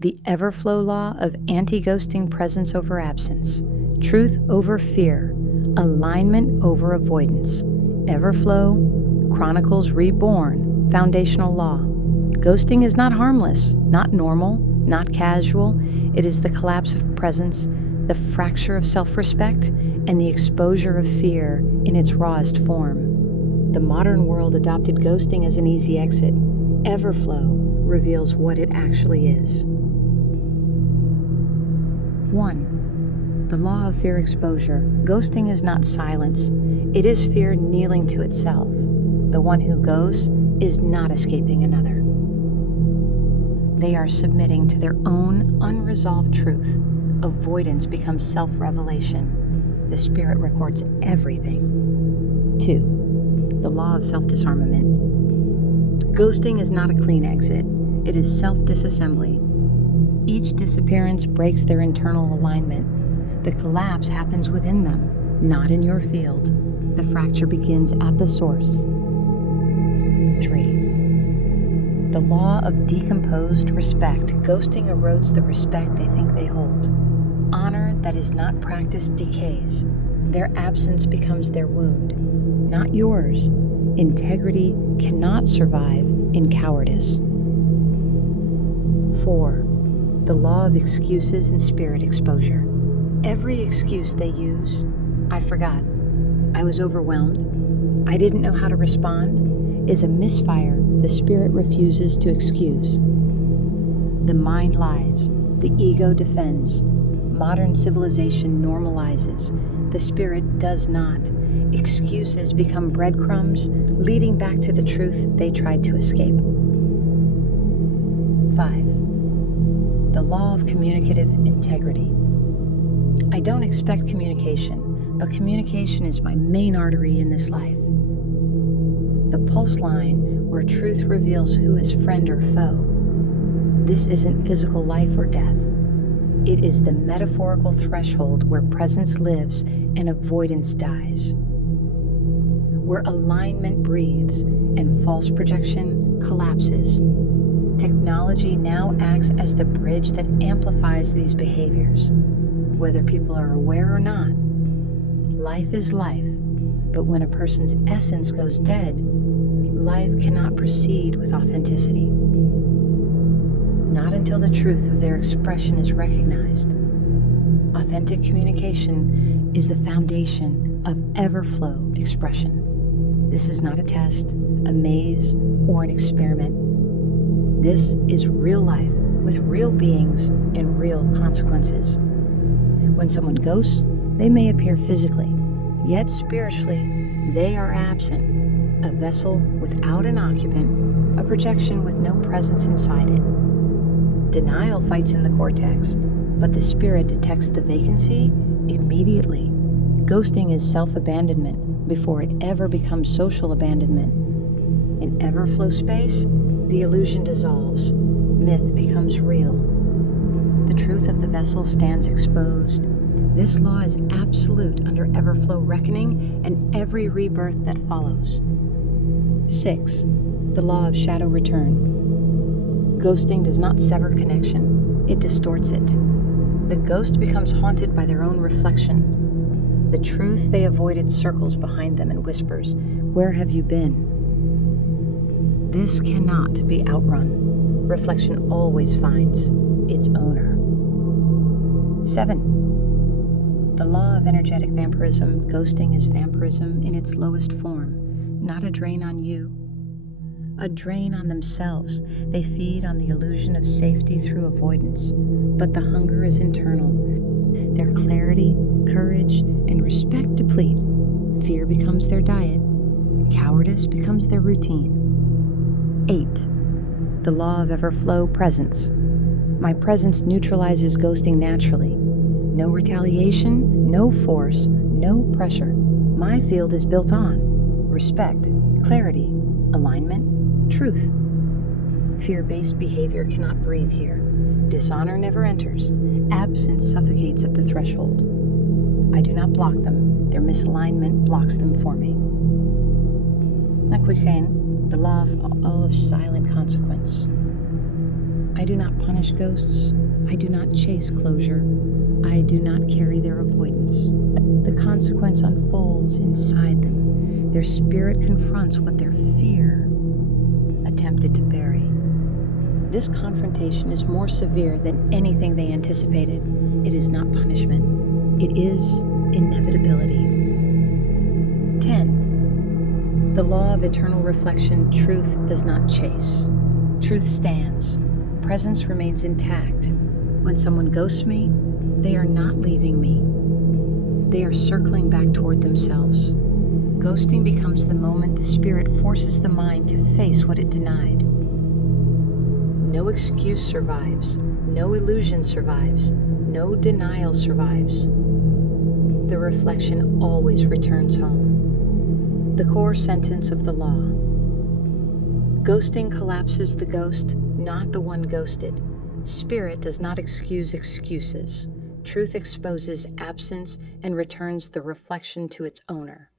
The Everflow law of anti-ghosting presence over absence, truth over fear, alignment over avoidance. Everflow Chronicles Reborn, foundational law. Ghosting is not harmless, not normal, not casual. It is the collapse of presence, the fracture of self-respect, and the exposure of fear in its rawest form. The modern world adopted ghosting as an easy exit. Everflow reveals what it actually is. 1. The law of fear exposure. Ghosting is not silence. It is fear kneeling to itself. The one who ghosts is not escaping another. They are submitting to their own unresolved truth. Avoidance becomes self-revelation. The spirit records everything. 2. The law of self-disarmament. Ghosting is not a clean exit. It is self-disassembly. Each disappearance breaks their internal alignment. The collapse happens within them, not in your field. The fracture begins at the source. 3. The law of decomposed respect. Ghosting erodes the respect they think they hold. Honor that is not practiced decays. Their absence becomes their wound, not yours. Integrity cannot survive in cowardice. 4. The law of excuses and spirit exposure. Every excuse they use, I forgot, I was overwhelmed, I didn't know how to respond, is a misfire the spirit refuses to excuse. The mind lies, the ego defends. Modern civilization normalizes, the spirit does not. Excuses become breadcrumbs, leading back to the truth they tried to escape. 5. The law of communicative integrity. I don't expect communication, but communication is my main artery in this life. The pulse line where truth reveals who is friend or foe. This isn't physical life or death. It is the metaphorical threshold where presence lives and avoidance dies. Where alignment breathes and false projection collapses. Technology now acts as the bridge that amplifies these behaviors. Whether people are aware or not, life is life, but when a person's essence goes dead, life cannot proceed with authenticity. Not until the truth of their expression is recognized. Authentic communication is the foundation of Everflow expression. This is not a test, a maze, or an experiment. This is real life with real beings and real consequences. When someone ghosts, they may appear physically, yet spiritually, they are absent. A vessel without an occupant, a projection with no presence inside it. Denial fights in the cortex, but the spirit detects the vacancy immediately. Ghosting is self-abandonment before it ever becomes social abandonment. In Everflow space, the illusion dissolves. Myth becomes real. The truth of the vessel stands exposed. This law is absolute under Everflow reckoning and every rebirth that follows. 6. The law of shadow return. Ghosting does not sever connection. It distorts it. The ghost becomes haunted by their own reflection. The truth they avoided circles behind them and whispers, "Where have you been?" This cannot be outrun. Reflection always finds its owner. 7. The law of energetic vampirism. Ghosting is vampirism in its lowest form, not a drain on you, a drain on themselves. They feed on the illusion of safety through avoidance, but the hunger is internal. Their clarity, courage, and respect deplete. Fear becomes their diet. Cowardice becomes their routine. 8. The law of Everflow presence. My presence neutralizes ghosting naturally. No retaliation, no force, no pressure. My field is built on respect, clarity, alignment, truth. Fear-based behavior cannot breathe here. Dishonor never enters. Absence suffocates at the threshold. I do not block them. Their misalignment blocks them for me. Nakwikhen, the law of silent consequence. I do not punish ghosts. I do not chase closure. I do not carry their avoidance. The consequence unfolds inside them. Their spirit confronts what their fear attempted to bury. This confrontation is more severe than anything they anticipated. It is not punishment. It is inevitability. 10. The law of eternal reflection: truth does not chase. Truth stands. Presence remains intact. When someone ghosts me, they are not leaving me. They are circling back toward themselves. Ghosting becomes the moment the spirit forces the mind to face what it denied. No excuse survives. No illusion survives. No denial survives. The reflection always returns home. The core sentence of the law: ghosting collapses the ghost, not the one ghosted. Spirit does not excuse excuses. Truth exposes absence and returns the reflection to its owner.